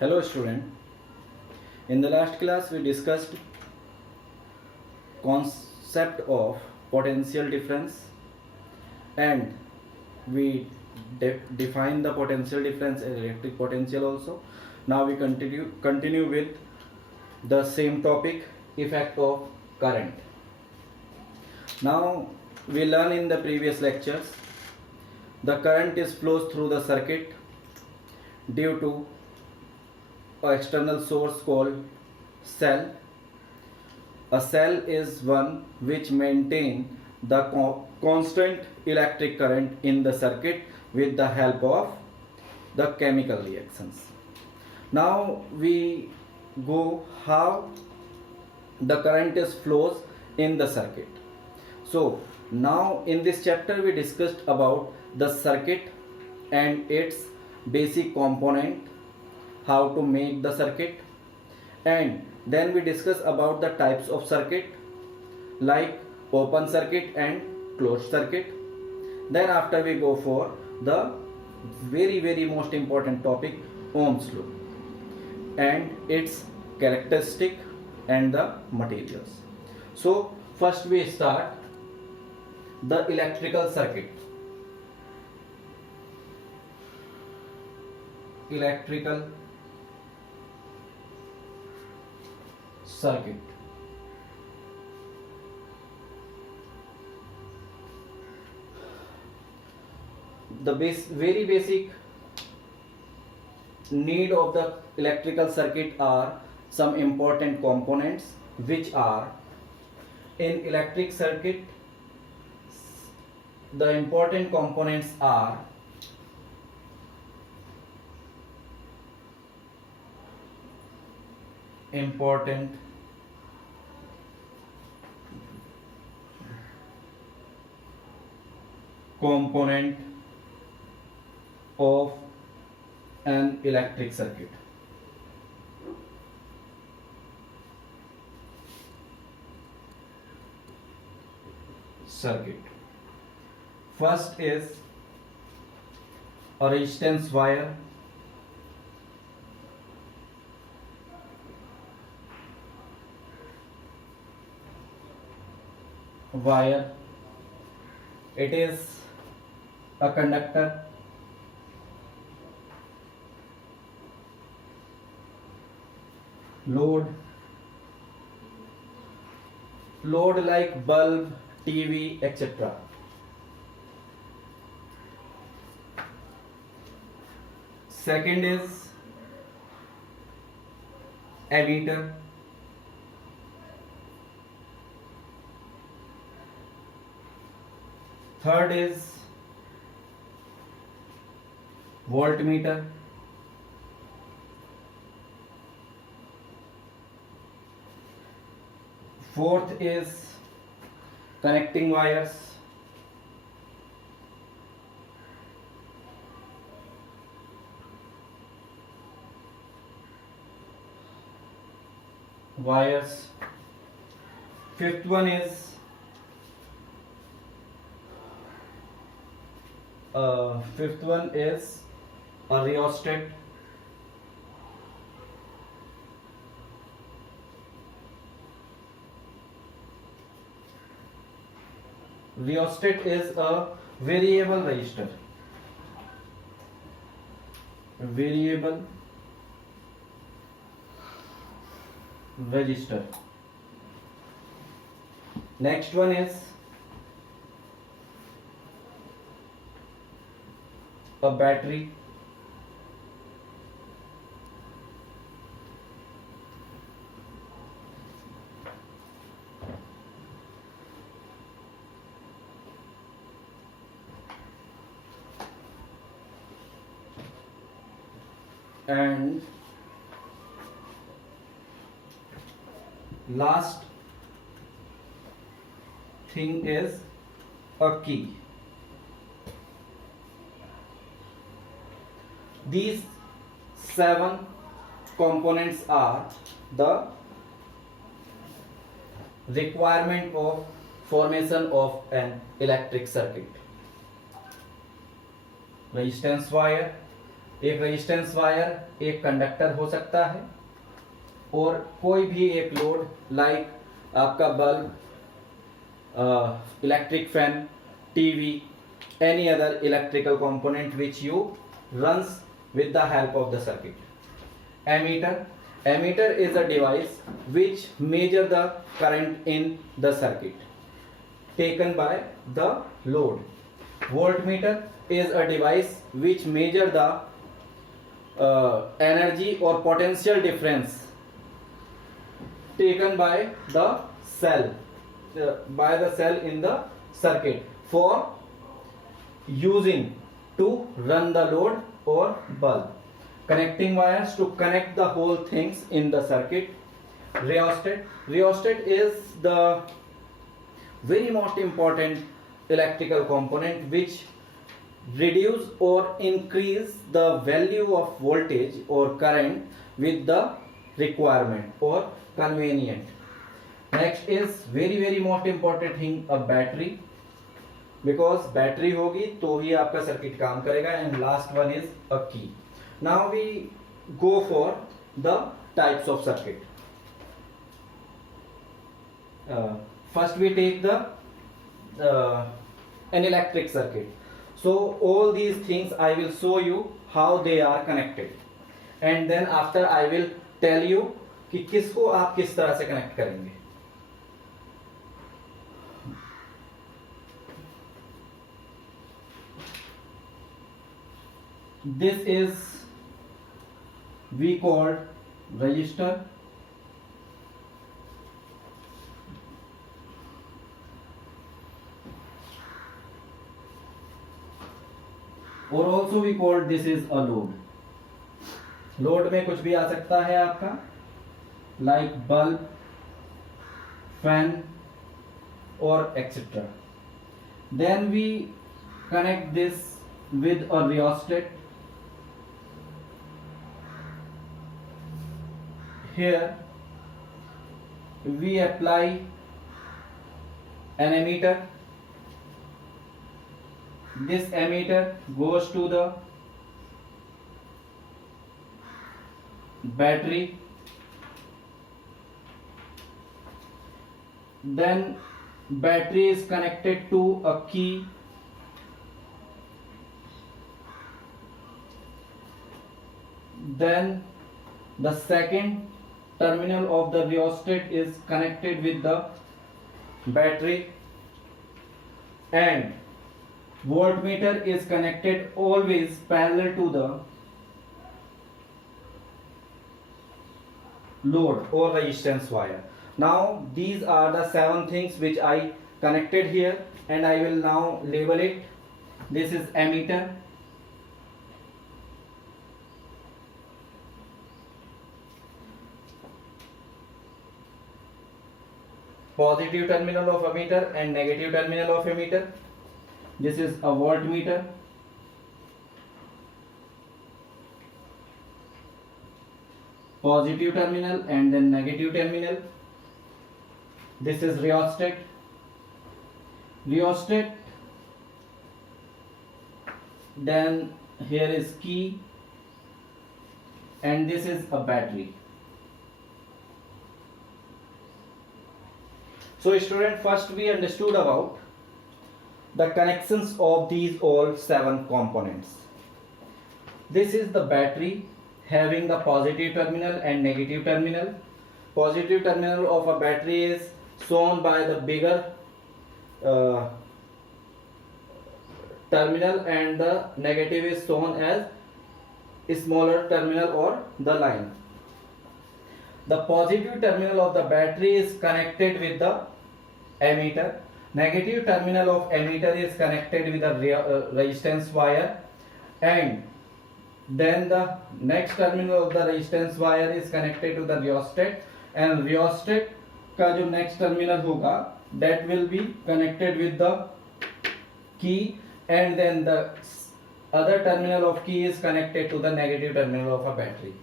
Hello student. In the last class we discussed concept of potential difference and we define the potential difference as electric potential also. Now we continue with the same topic, effect of current. Now we learn in the previous lectures the current is flows through the circuit due to an external source called cell. A cell is one which maintain the constant electric current in the circuit with the help of the chemical reactions. Now we go how the current is flows in the circuit. So now in this chapter we discussed about the circuit and its basic component, how to make the circuit, and then we discuss about the types of circuit like open circuit and closed circuit. Then after we go for the very most important topic, Ohm's law and its characteristic and the materials. So first we start the electrical circuit. Electrical circuit. The very basic need of the electrical circuit are some important components, which are in electric circuit. The important components are important component of an electric circuit. First is a resistance wire. It is a conductor. Load like bulb, TV, etc. Second is ammeter. Third is voltmeter. Fourth is connecting wires. Fifth one is a rheostat. Rheostat is a variable resistor. Next one is a battery. And last thing is a key. These 7 components are the requirement of formation of an electric circuit. Resistance wire, एक resistance wire एक conductor हो सकता है, और कोई भी एक load like आपका bulb, electric fan, TV, any other electrical component which you runs with the help of the circuit. Ammeter is a device which measure the current in the circuit taken by the load. Voltmeter is a device which measure the energy or potential difference taken by the cell in the circuit for using to run the load or bulb. Connecting wires to connect the whole things in the circuit. Rheostat is the very most important electrical component which reduce or increase the value of voltage or current with the requirement or convenient. Next is very most important thing, a battery, because battery होगी तो ही आपका circuit काम करेगा. And last one is a key. Now we go for the types of circuit. First we take the an electric circuit. So all these things I will show you how they are connected, and then after I will tell you कि किसको आप किस तरह से connect करेंगे. This is we called resistor, और also we called this is a load. Load में कुछ भी आ सकता है आपका, लाइक बल्ब, फैन और etcetera. Then we connect this with a rheostat. Here we apply an ammeter. This ammeter goes to the battery. Then battery is connected to a key. Then the second terminal of the rheostat is connected with the battery, and voltmeter is connected always parallel to the load or resistance wire. Now these are the 7 things which I connected here, and I will now label it. This is ammeter, positive terminal of ammeter and negative terminal of ammeter. This is a voltmeter, positive terminal and then negative terminal. This is rheostat. Then here is key, and this is a battery. So student, first we understood about the connections of these all 7 components. This is the battery having the positive terminal and negative terminal. Positive terminal of a battery is shown by the bigger terminal, and the negative is shown as smaller terminal or the line. The positive terminal of the battery is connected with the ammeter. Negative terminal of ammeter is connected with the resistance wire, and then the next terminal of the resistance wire is connected to the rheostat, and rheostat का जो next terminal होगा that will be connected with the key, and then the other terminal of key is connected to the negative terminal of a battery.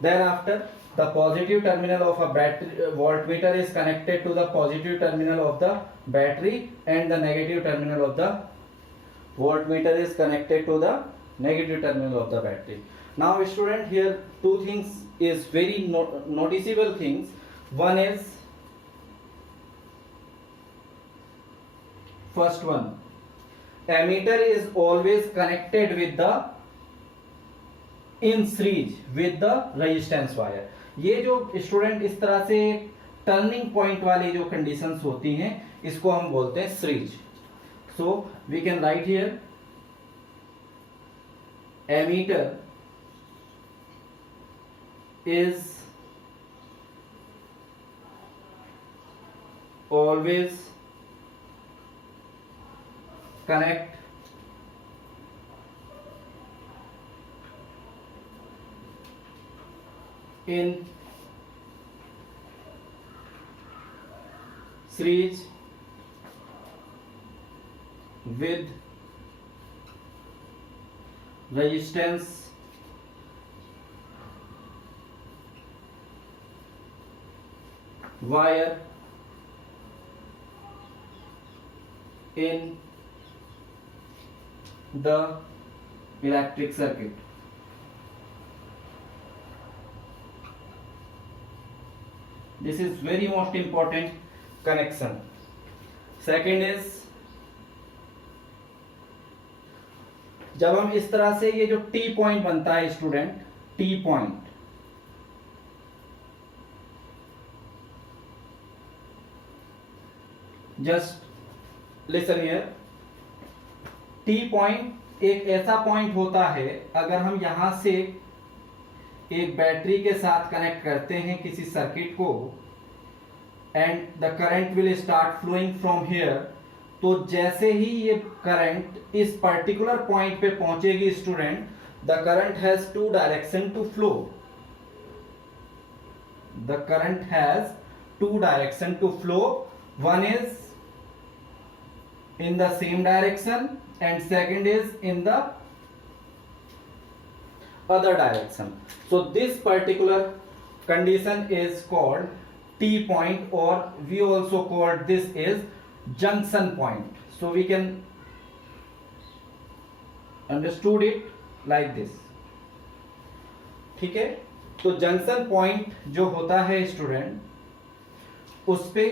Then after, the positive terminal of a battery voltmeter is connected to the positive terminal of the battery, and the negative terminal of the voltmeter is connected to the negative terminal of the battery. Now student, here two things is very noticeable things. One is, first one, ammeter is always connected with the in series with the resistance wire. ये जो student इस तरह से turning point वाली जो conditions होती हैं इसको हम बोलते हैं series. So we can write here ammeter is always connect in series with resistance wire in the electric circuit. This is very most important connection. Second is, जब हम इस तरह से ये जो T पॉइंट बनता है student, T point, just listen here, T point एक ऐसा पॉइंट होता है, अगर हम यहां से एक बैटरी के साथ कनेक्ट करते हैं किसी सर्किट को and the current will start flowing from here, तो जैसे ही ये करंट इस पर्टिकुलर पॉइंट पे पहुंचेगी student, the current has two direction to flow. The current has two direction to flow. One is in the same direction and second is in the other direction. So this particular condition is called T point, or we also call this is junction point. So we can understood it like this. ठीक है, तो junction point जो होता है student, उस पे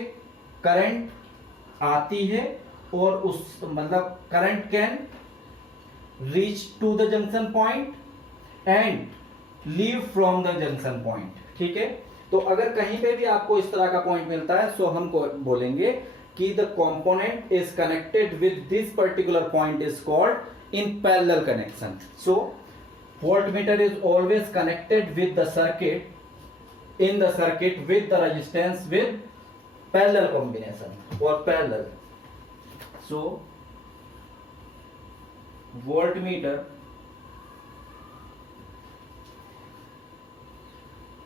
current आती है और उस मतलब current can reach to the junction point and leave from the junction point. ठीक है, तो अगर कहीं पे भी आपको इस तरह का पॉइंट मिलता है, सो हम बोलेंगे कि the component is connected with this particular point is called in parallel connection. So voltmeter is always connected with the circuit in the circuit with the resistance with parallel combination or parallel. So voltmeter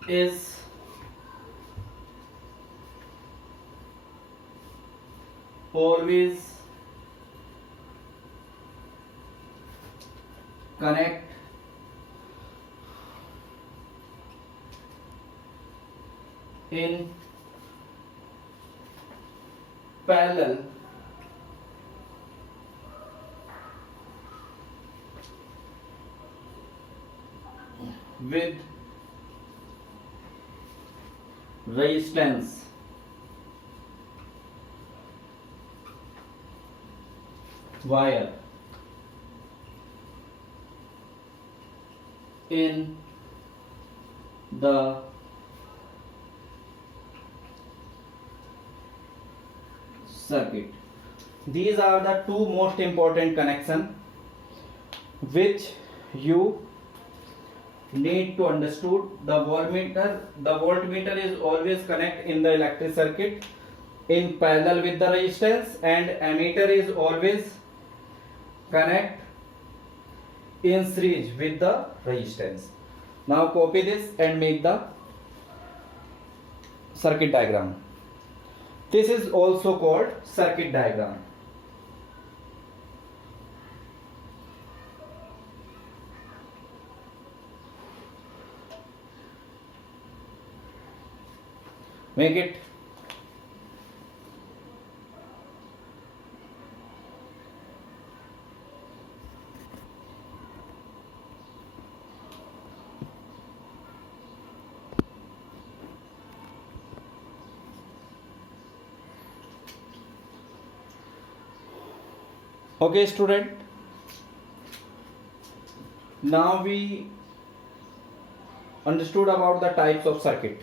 is always connect in parallel with resistance wire in the circuit. These are the two most important connection which you need to understood. The voltmeter is always connect in the electric circuit in parallel with the resistance, and ammeter is always connect in series with the resistance. Now copy this and make the circuit diagram. This is also called circuit diagram. Make it. Okay, student. Now we understood about the types of circuit.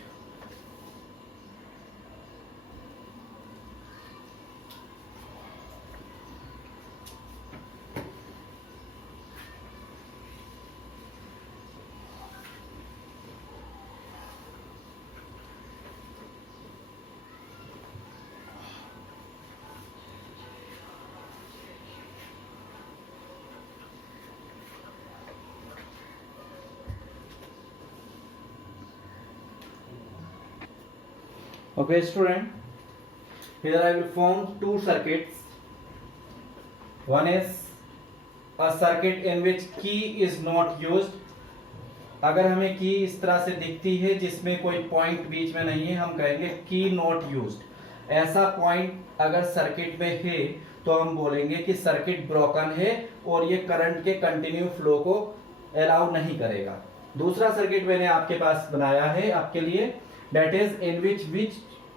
Okay, student. Here I will form two circuits. One is a circuit in which key is not used. अगर हमें की इस तरह से दिखती है जिसमें कोई पॉइंट बीच में नहीं है, हम कहेंगे की नॉट यूज्ड। ऐसा पॉइंट अगर सर्किट में है तो हम बोलेंगे कि सर्किट ब्रोकन है और ये करंट के कंटिन्यू फ्लो को अलाउ नहीं करेगा। दूसरा सर्किट मैंने आपके पास बनाया है आपके लिए, that is in which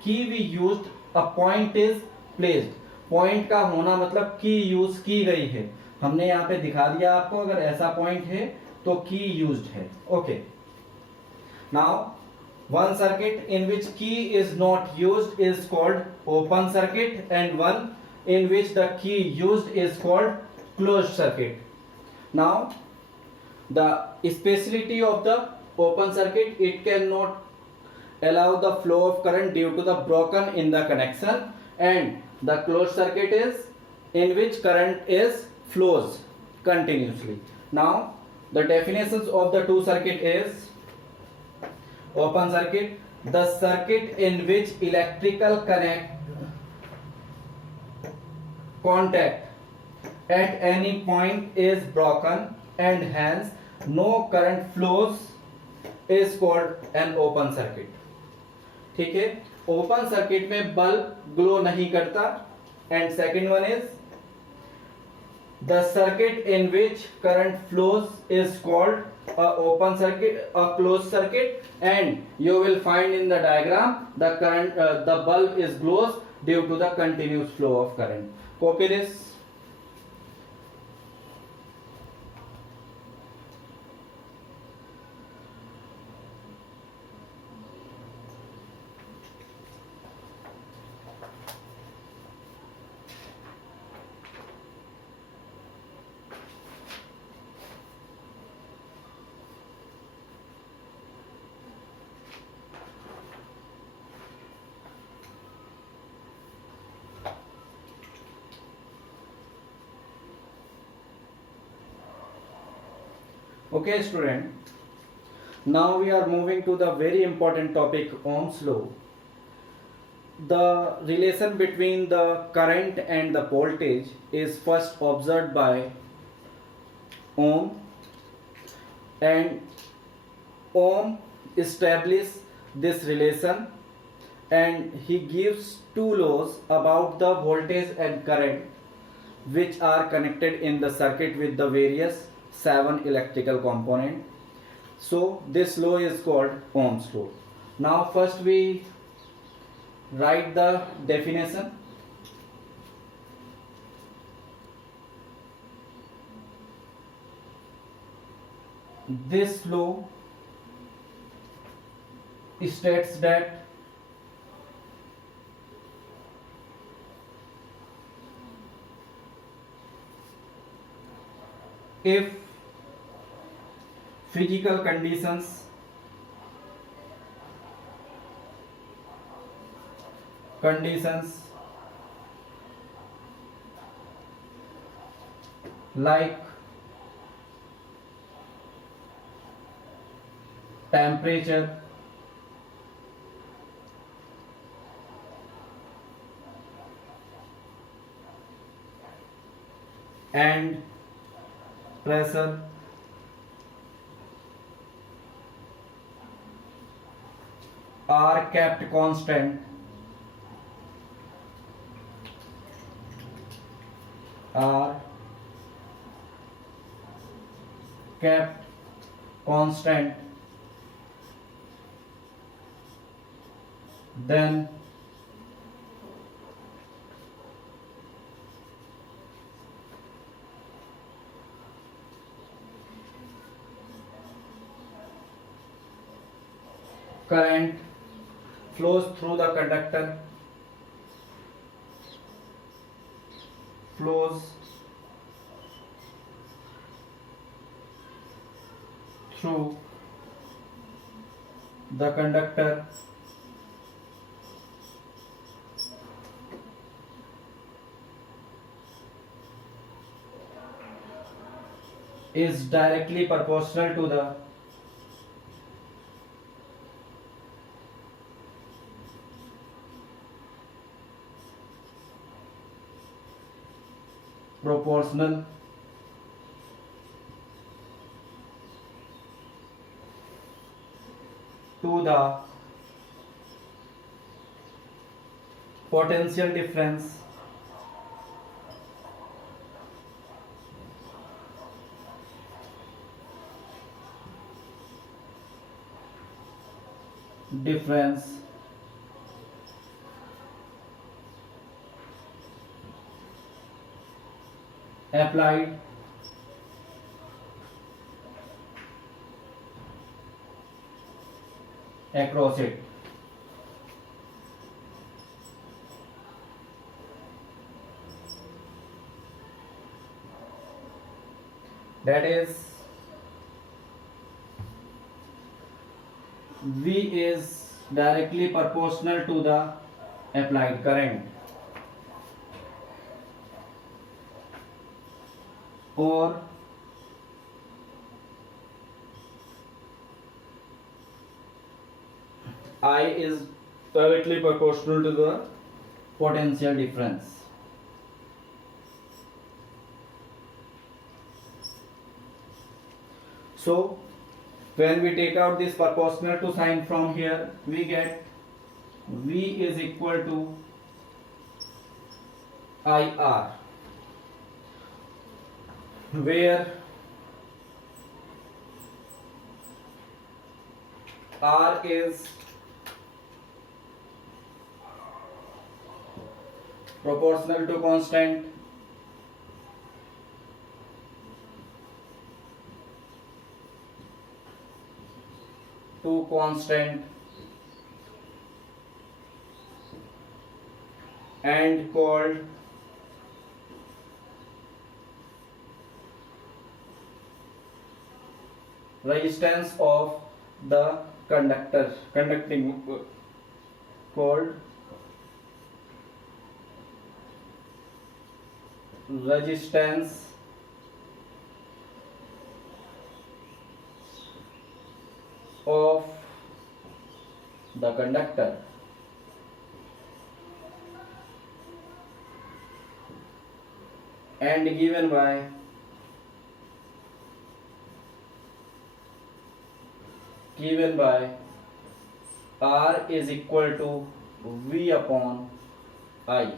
key we used a point is placed. Point का होना मतलब की यूज की गई है। हमने यहाँ पे दिखा दिया आपको, अगर ऐसा पॉइंट है तो की यूज्ड है। Okay, now one circuit in which key is not used is called open circuit and one in which the key used is called closed circuit. Now the speciality of the open circuit, it can not allow the flow of current due to the broken in the connection, and the closed circuit is in which current is flows continuously. Now the definitions of the two circuit is: open circuit, the circuit in which electrical contact at any point is broken and hence no current flows is called an open circuit. ठीक है, open circuit में bulb glow नहीं करता। And second one is the circuit in which current flows is called a open circuit, a close circuit, and you will find in the diagram the current the bulb is glows due to the continuous flow of current. Copy this. Okay, student, now we are moving to the very important topic, Ohm's law. The relation between the current and the voltage is first observed by Ohm, and Ohm established this relation, and he gives two laws about the voltage and current which are connected in the circuit with the various 7 electrical component. So this law is called Ohm's law. Now first we write the definition. This law states that if physical conditions like temperature, and pressure are kept constant, are kept constant, then current flows through the conductor, flows through the conductor is directly proportional to the proportional to the potential difference applied across it. That is, V is directly proportional to the applied current, or I is directly proportional to the potential difference. So when we take out this proportional to sign from here, we get V is equal to IR, where R is proportional to constant, and called resistance of the conducting called resistance of the conductor. And given by R is equal to V upon I.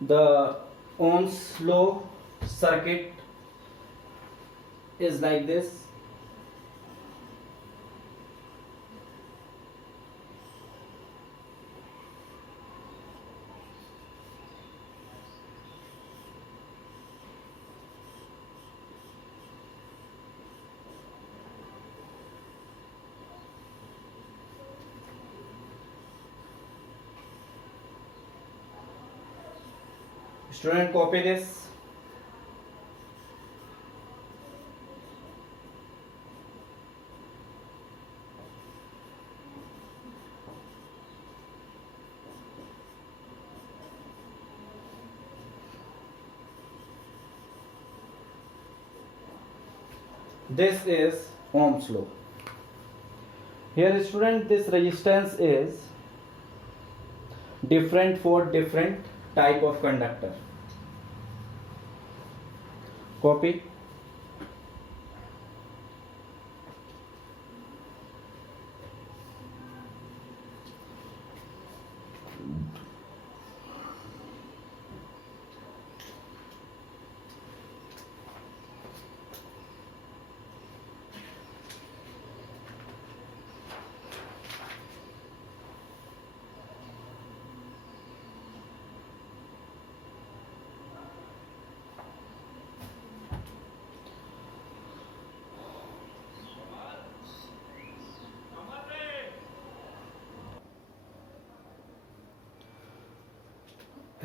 The Ohm's law circuit is like this. Student, copy this. This is Ohm's law. Here, student, this resistance is different for different type of conductor. Copy.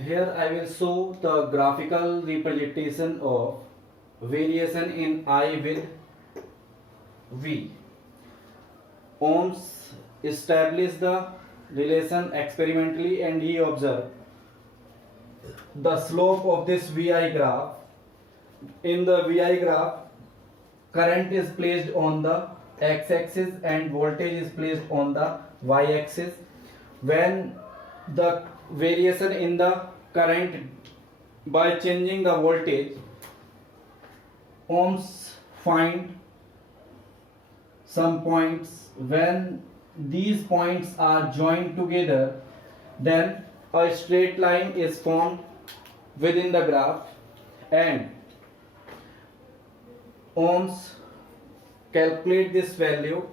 Here I will show the graphical representation of variation in I with V. Ohms established the relation experimentally and he observed the slope of this VI graph. In the VI graph, current is placed on the x-axis and voltage is placed on the y-axis. When the variation in the current by changing the voltage, Ohms find some points. When these points are joined together, then a straight line is formed within the graph, and Ohms calculate this value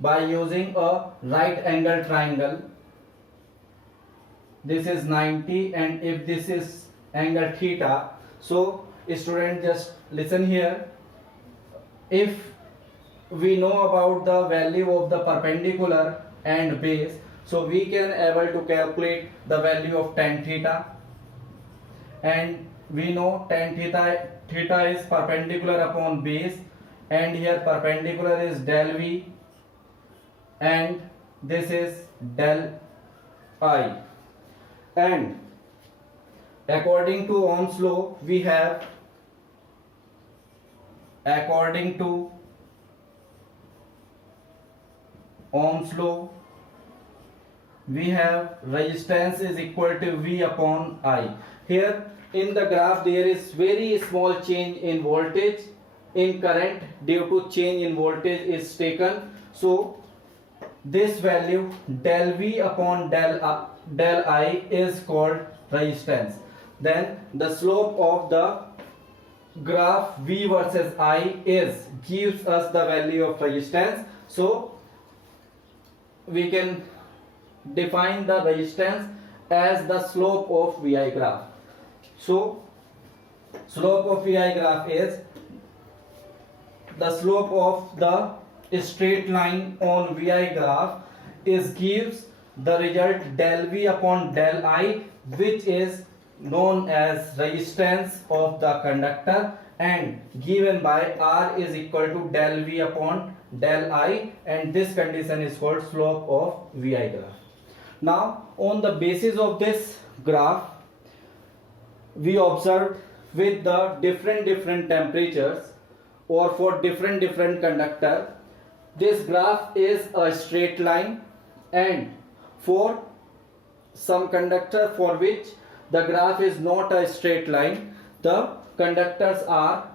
by using a right angle triangle. This is 90 and if this is angle theta, so student just listen here. If we know about the value of the perpendicular and base, so we can able to calculate the value of tan theta, and we know tan theta is perpendicular upon base, and here perpendicular is del v and this is del I. And according to Ohm's law, we have, according to Ohm's law, we have resistance is equal to V upon I. Here in the graph there is very small change in voltage, in current due to change in voltage is taken. So this value del V upon del I is called resistance. Then the slope of the graph V versus I is gives us the value of resistance. So we can define the resistance as the slope of VI graph. So slope of VI graph is the slope of the straight line on VI graph is gives the result del V upon del I, which is known as resistance of the conductor, and given by R is equal to del V upon del I, and this condition is called slope of VI graph. Now on the basis of this graph, we observed with the different temperatures or for different conductor, this graph is a straight line, and for some conductor for which the graph is not a straight line, the conductors are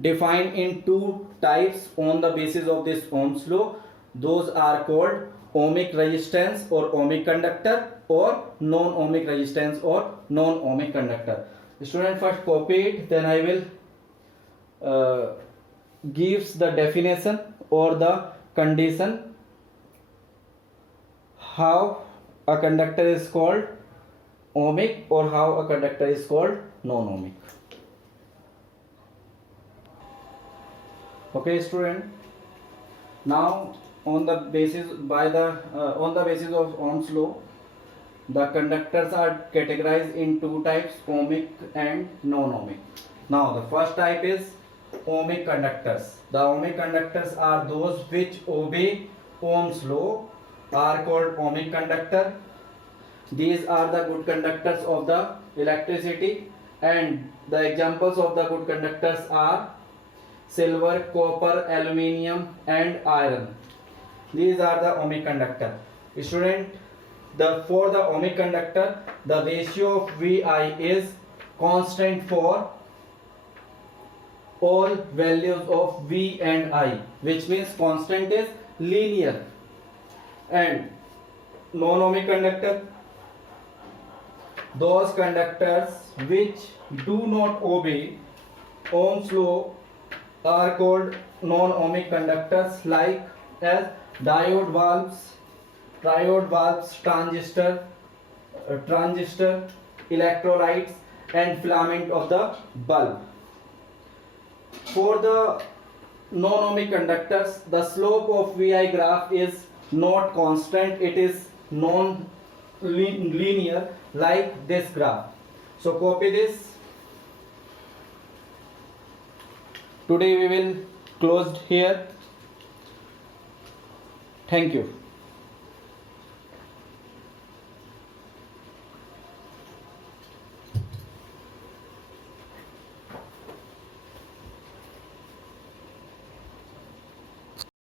defined in two types on the basis of this Ohm's law. Those are called ohmic resistance or ohmic conductor, or non-ohmic resistance or non-ohmic conductor. Student, first copy it, then I will gives the definition or the condition how a conductor is called ohmic or how a conductor is called non-ohmic. Okay student, now on the basis of Ohm's law, the conductors are categorized in two types, ohmic and non-ohmic. Now the first type is ohmic conductors. The ohmic conductors are those which obey Ohm's law, are called ohmic conductor. These are the good conductors of the electricity, and the examples of the good conductors are silver, copper, aluminium and iron. These are the ohmic conductor. Student, for the ohmic conductor, the ratio of VI is constant for all values of V and I, which means constant is linear. And non-ohmic conductor, those conductors which do not obey Ohm's law are called non-ohmic conductors, like as diode valves, triode valves, transistor, electrolytes and filament of the bulb. For the non-ohmic conductors, the slope of VI graph is not constant, it is linear like this graph. So copy this. Today we will closed here. Thank you.